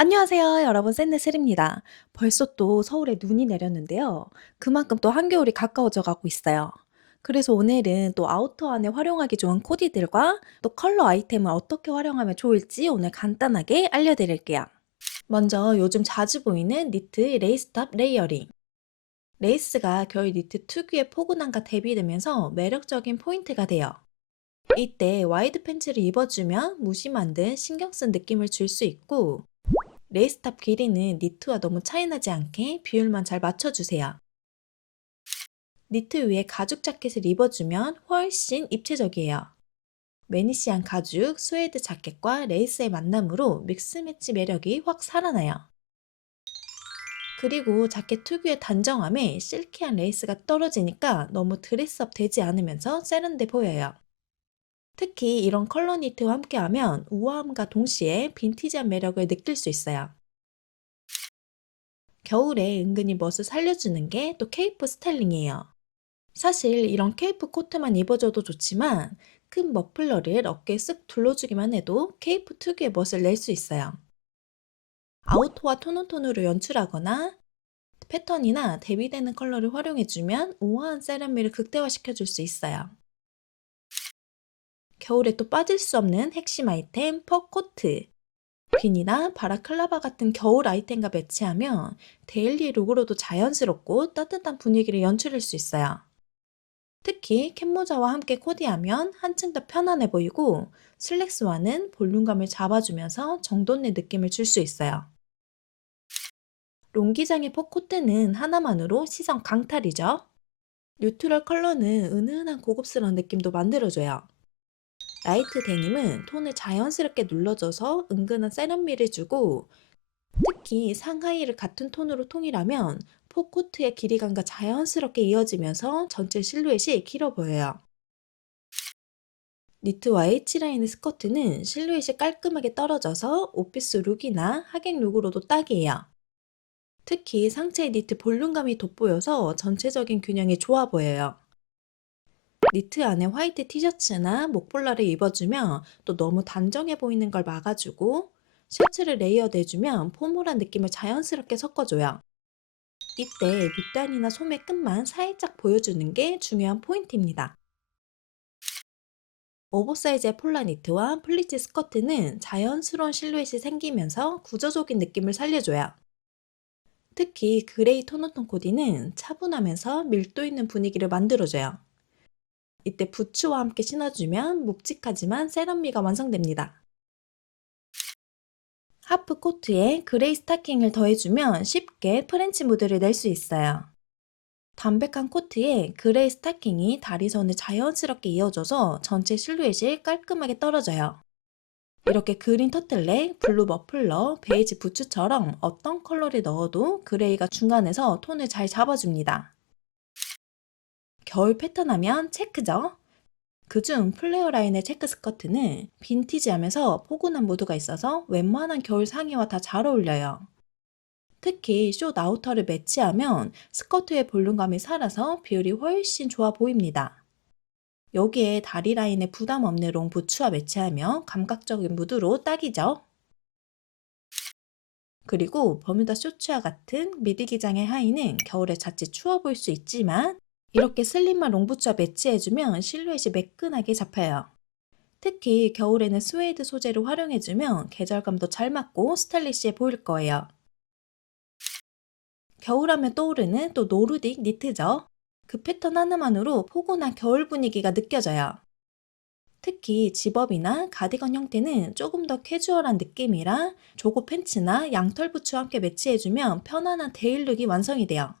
안녕하세요. 여러분 샌드슬입니다. 벌써 또 서울에 눈이 내렸는데요. 그만큼 또 한겨울이 가까워져 가고 있어요. 그래서 오늘은 또 아우터 안에 활용하기 좋은 코디들과 또 컬러 아이템을 어떻게 활용하면 좋을지 오늘 간단하게 알려드릴게요. 먼저 요즘 자주 보이는 니트 레이스탑 레이어링. 레이스가 겨울 니트 특유의 포근함과 대비되면서 매력적인 포인트가 돼요. 이때 와이드 팬츠를 입어주면 무심 한 듯 신경 쓴 느낌을 줄 수 있고 레이스탑 길이는 니트와 너무 차이나지 않게 비율만 잘 맞춰주세요. 니트 위에 가죽 자켓을 입어주면 훨씬 입체적이에요. 매니시한 가죽, 스웨이드 자켓과 레이스의 만남으로 믹스매치 매력이 확 살아나요. 그리고 자켓 특유의 단정함에 실키한 레이스가 떨어지니까 너무 드레스업 되지 않으면서 세련돼 보여요. 특히 이런 컬러 니트와 함께하면 우아함과 동시에 빈티지한 매력을 느낄 수 있어요. 겨울에 은근히 멋을 살려주는 게 또 케이프 스타일링이에요. 사실 이런 케이프 코트만 입어줘도 좋지만 큰 머플러를 어깨에 쓱 둘러주기만 해도 케이프 특유의 멋을 낼 수 있어요. 아우터와 톤온톤으로 연출하거나 패턴이나 대비되는 컬러를 활용해주면 우아한 세련미를 극대화시켜줄 수 있어요. 겨울에 또 빠질 수 없는 핵심 아이템 퍼 코트. 빈이나 바라클라바 같은 겨울 아이템과 매치하면 데일리 룩으로도 자연스럽고 따뜻한 분위기를 연출할 수 있어요. 특히 캡모자와 함께 코디하면 한층 더 편안해 보이고 슬랙스와는 볼륨감을 잡아주면서 정돈의 느낌을 줄 수 있어요. 롱기장의 퍼코트는 하나만으로 시선 강탈이죠. 뉴트럴 컬러는 은은한 고급스러운 느낌도 만들어줘요. 라이트 데님은 톤을 자연스럽게 눌러줘서 은근한 세련미를 주고 특히 상하이를 같은 톤으로 통일하면 포코트의 길이감과 자연스럽게 이어지면서 전체 실루엣이 길어 보여요. 니트와 H라인의 스커트는 실루엣이 깔끔하게 떨어져서 오피스 룩이나 하객 룩으로도 딱이에요. 특히 상체의 니트 볼륨감이 돋보여서 전체적인 균형이 좋아 보여요. 니트 안에 화이트 티셔츠나 목폴라를 입어주면 또 너무 단정해 보이는 걸 막아주고 셔츠를 레이어드 해주면 포멀한 느낌을 자연스럽게 섞어줘요. 이때 밑단이나 소매 끝만 살짝 보여주는 게 중요한 포인트입니다. 오버사이즈의 폴라 니트와 플리츠 스커트는 자연스러운 실루엣이 생기면서 구조적인 느낌을 살려줘요. 특히 그레이 톤온톤 코디는 차분하면서 밀도 있는 분위기를 만들어줘요. 이때 부츠와 함께 신어주면 묵직하지만 세련미가 완성됩니다. 하프 코트에 그레이 스타킹을 더해주면 쉽게 프렌치 무드를 낼 수 있어요. 담백한 코트에 그레이 스타킹이 다리선을 자연스럽게 이어줘서 전체 실루엣이 깔끔하게 떨어져요. 이렇게 그린 터틀넥, 블루 머플러, 베이지 부츠처럼 어떤 컬러를 넣어도 그레이가 중간에서 톤을 잘 잡아줍니다. 겨울 패턴 하면 체크죠. 그중 플레어 라인의 체크 스커트는 빈티지하면서 포근한 무드가 있어서 웬만한 겨울 상의와 다 잘 어울려요. 특히 숏 아우터를 매치하면 스커트의 볼륨감이 살아서 비율이 훨씬 좋아 보입니다. 여기에 다리 라인에 부담 없는 롱 부츠와 매치하면 감각적인 무드로 딱이죠. 그리고 버뮤다 쇼츠와 같은 미디 기장의 하의는 겨울에 자칫 추워 보일 수 있지만 이렇게 슬림한 롱부츠와 매치해주면 실루엣이 매끈하게 잡혀요. 특히 겨울에는 스웨이드 소재를 활용해주면 계절감도 잘 맞고 스타일리시해 보일 거예요. 겨울하면 떠오르는 또 노르딕 니트죠. 그 패턴 하나만으로 포근한 겨울 분위기가 느껴져요. 특히 집업이나 가디건 형태는 조금 더 캐주얼한 느낌이라 조거 팬츠나 양털 부츠와 함께 매치해주면 편안한 데일룩이 완성이 돼요.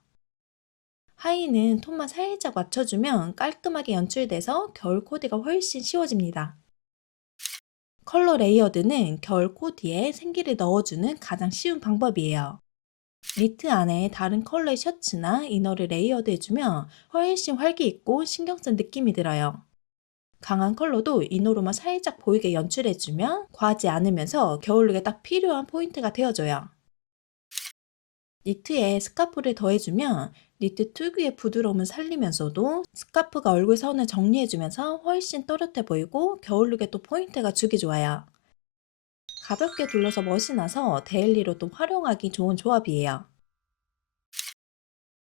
하의는 톤만 살짝 맞춰주면 깔끔하게 연출돼서 겨울 코디가 훨씬 쉬워집니다. 컬러 레이어드는 겨울 코디에 생기를 넣어주는 가장 쉬운 방법이에요. 니트 안에 다른 컬러의 셔츠나 이너를 레이어드 해주면 훨씬 활기 있고 신경 쓴 느낌이 들어요. 강한 컬러도 이너로만 살짝 보이게 연출해주면 과하지 않으면서 겨울룩에 딱 필요한 포인트가 되어줘요. 니트에 스카프를 더해주면 니트 특유의 부드러움을 살리면서도 스카프가 얼굴 선을 정리해주면서 훨씬 또렷해 보이고 겨울룩에 또 포인트가 주기 좋아요. 가볍게 둘러서 멋이 나서 데일리로도 활용하기 좋은 조합이에요.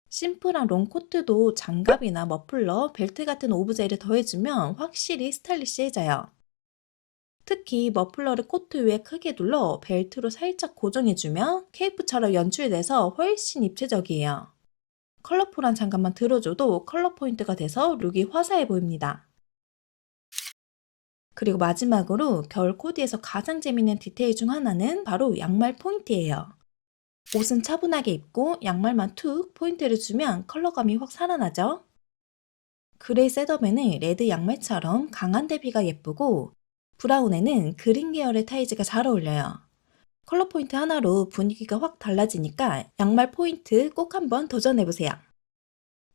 심플한 롱코트도 장갑이나 머플러, 벨트 같은 오브제를 더해주면 확실히 스타일리시해져요. 특히 머플러를 코트 위에 크게 둘러 벨트로 살짝 고정해주면 케이프처럼 연출돼서 훨씬 입체적이에요. 컬러풀한 장갑만 들어줘도 컬러 포인트가 돼서 룩이 화사해 보입니다. 그리고 마지막으로 겨울 코디에서 가장 재밌는 디테일 중 하나는 바로 양말 포인트예요. 옷은 차분하게 입고 양말만 툭 포인트를 주면 컬러감이 확 살아나죠? 그레이 셋업에는 레드 양말처럼 강한 대비가 예쁘고 브라운에는 그린 계열의 타이즈가 잘 어울려요. 컬러 포인트 하나로 분위기가 확 달라지니까 양말 포인트 꼭 한번 도전해보세요.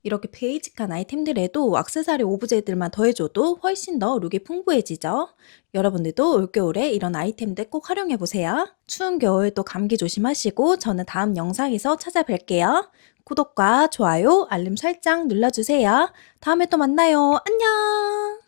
이렇게 베이직한 아이템들에도 액세서리 오브제들만 더해줘도 훨씬 더 룩이 풍부해지죠. 여러분들도 올겨울에 이런 아이템들 꼭 활용해보세요. 추운 겨울 또 감기 조심하시고 저는 다음 영상에서 찾아뵐게요. 구독과 좋아요, 알림 설정 눌러주세요. 다음에 또 만나요. 안녕!